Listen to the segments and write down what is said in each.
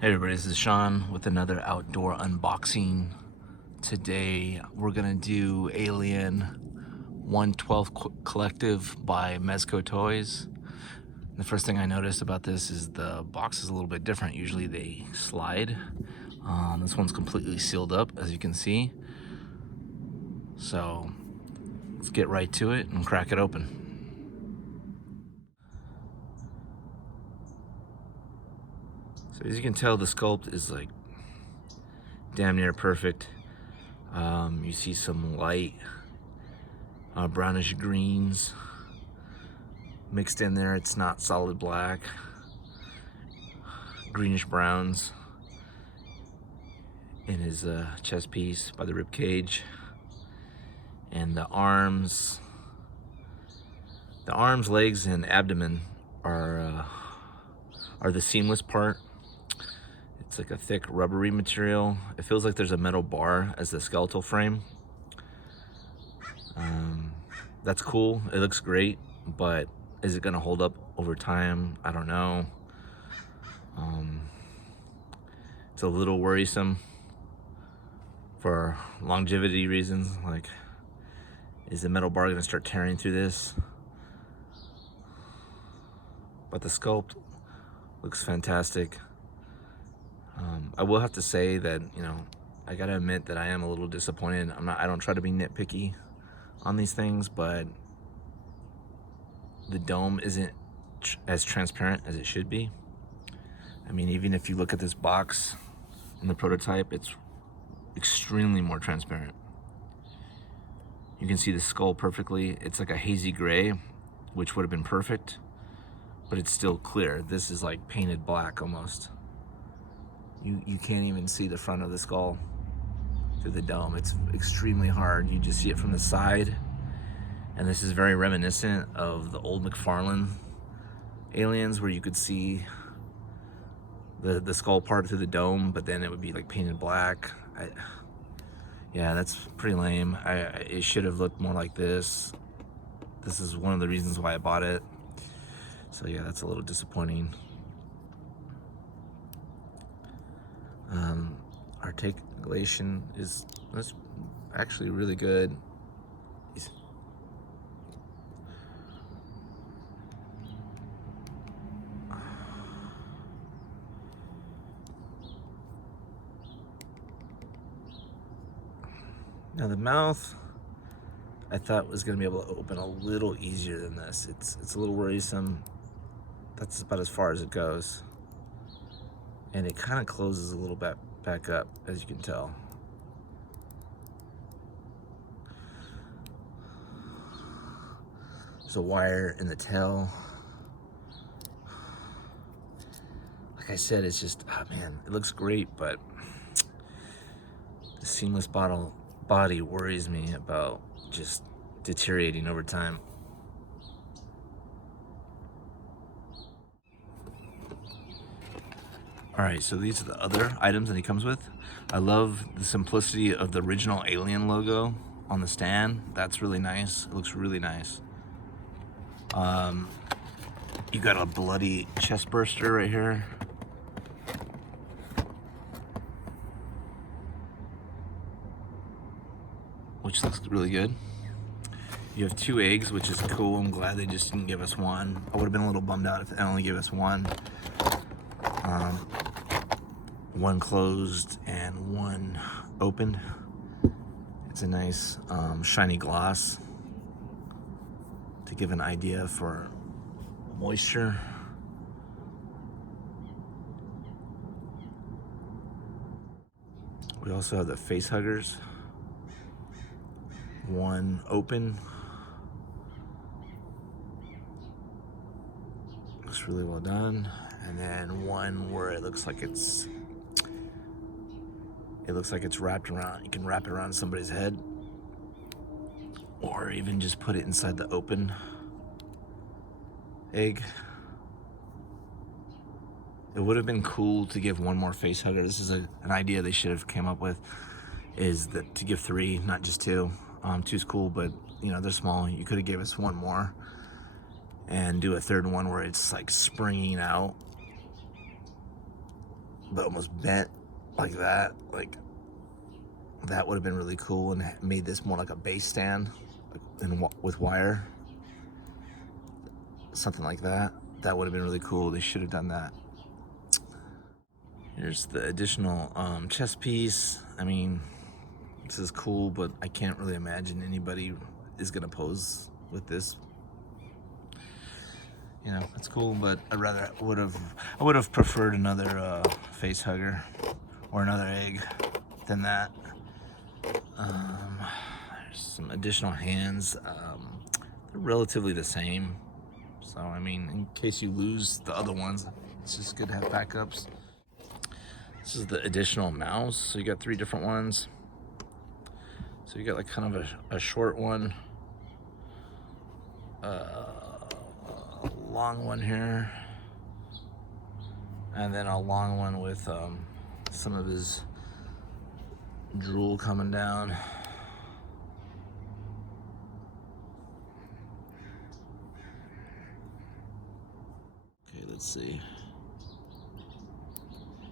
Hey everybody, this is Sean with another outdoor unboxing. Today we're gonna do Alien 112 Collective by Mezco Toys. The first thing I noticed about this is the box is a little bit different. Usually they slide. This one's completely sealed up, as you can see. So let's get right to it and crack it open. So as you can tell, the sculpt is like damn near perfect. You see some light brownish greens mixed in there. It's not solid black. Greenish browns in his chest piece by the rib cage, and the arms, legs, and abdomen are the seamless part. It's like a thick rubbery material. It feels like there's a metal bar as the skeletal frame. That's cool. It looks great, but is it gonna hold up over time? I don't know. It's a little worrisome for longevity reasons. Like, is the metal bar gonna start tearing through this? But the sculpt looks fantastic. I will have to say that, I gotta admit that I am a little disappointed. I don't try to be nitpicky on these things, but the dome isn't as transparent as it should be. I mean, even if you look at this box in the prototype, it's extremely more transparent. You can see the skull perfectly. It's like a hazy gray, which would have been perfect, but it's still clear. This is like painted black almost. You can't even see the front of the skull through the dome. It's extremely hard. You just see it from the side. And this is very reminiscent of the old McFarlane Aliens, where you could see the skull part through the dome, but then it would be like painted black. Yeah, that's pretty lame. It should have looked more like this. This is one of the reasons why I bought it. So yeah, that's a little disappointing. Articulation that's actually really good. Now the mouth, I thought was gonna be able to open a little easier than this. It's a little worrisome. That's about as far as it goes. And it kind of closes a little bit back up, as you can tell. There's a wire in the tail. Like I said, it's just, oh man, it looks great, but the seamless body worries me about just deteriorating over time. All right, so these are the other items that he comes with. I love the simplicity of the original Alien logo on the stand. That's really nice. It looks really nice. You got a bloody chest burster right here. Which looks really good. You have 2 eggs, which is cool. I'm glad they just didn't give us one. I would have been a little bummed out if they only gave us one. One closed and one opened. It's a nice shiny gloss to give an idea for moisture. We also have the face huggers. One open. Looks really well done. And then one where it looks like it's wrapped around. You can wrap it around somebody's head, or even just put it inside the open egg. It would have been cool to give one more face hugger. This is an idea they should have came up with, is that to give 3, not just 2. 2's cool, but they're small. You could have gave us one more and do a third one where it's like springing out but almost bent like that. Like, that would have been really cool and made this more like a base stand and with wire. Something like that. That would have been really cool. They should have done that. Here's the additional chest piece. I mean, this is cool, but I can't really imagine anybody is gonna pose with this. You know, it's cool, but I would have preferred another face hugger or another egg than that. There's some additional hands. They're relatively the same. So, I mean, in case you lose the other ones, it's just good to have backups. This is the additional mouse. So you got 3 different ones. So you got like kind of a short one, a long one here, and then a long one with some of his drool coming down. Okay, let's see.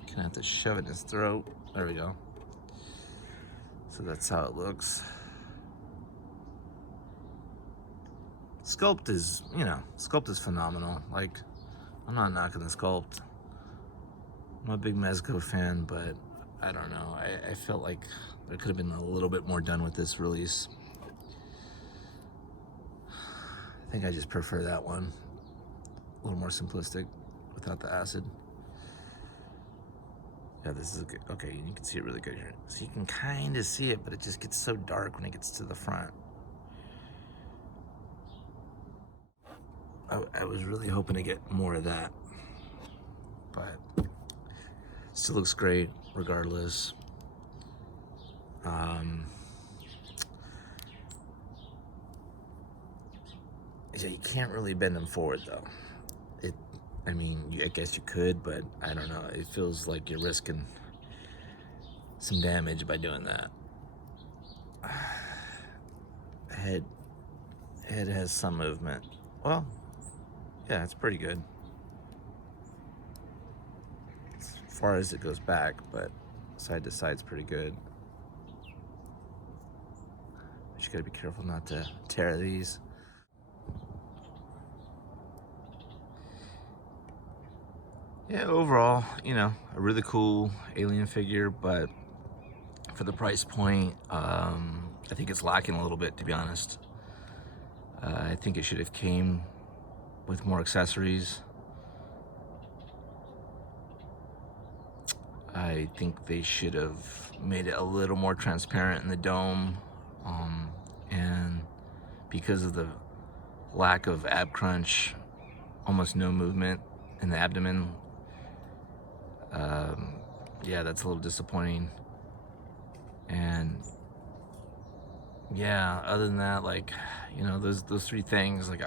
Gonna have to shove it in his throat. There we go. So that's how it looks. Sculpt is, you know, sculpt is phenomenal. Like, I'm not knocking the sculpt. I'm a big Mezco fan, but I don't know. I felt like there could have been a little bit more done with this release. I think I just prefer that one. A little more simplistic without the acid. Yeah, this is good. Okay, you can see it really good here. So you can kind of see it, but it just gets so dark when it gets to the front. I was really hoping to get more of that, but still looks great regardless. Yeah, you can't really bend them forward though. I mean, I guess you could, but I don't know. It feels like you're risking some damage by doing that. Head has some movement. Well, yeah, it's pretty good as far as it goes back, but side to side's pretty good. But you gotta be careful not to tear these. Yeah, overall, you know, a really cool alien figure, but for the price point, I think it's lacking a little bit, to be honest. I think it should have came with more accessories. I think they should have made it a little more transparent in the dome, and because of the lack of ab crunch, almost no movement in the abdomen, yeah, that's a little disappointing. And yeah, other than that, like, you know, those 3 things, like,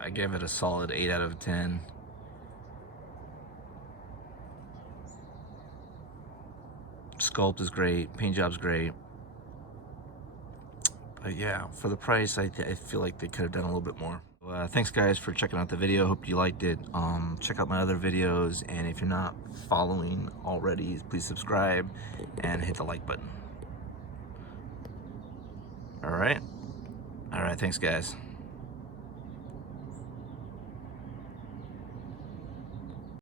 I gave it a solid 8 out of 10. Sculpt is great, paint job's great, but yeah, for the price, I feel like they could have done a little bit more. Thanks guys for checking out the video. Hope you liked it. Check out my other videos, and if you're not following already, please subscribe and hit the like button. All right, thanks guys.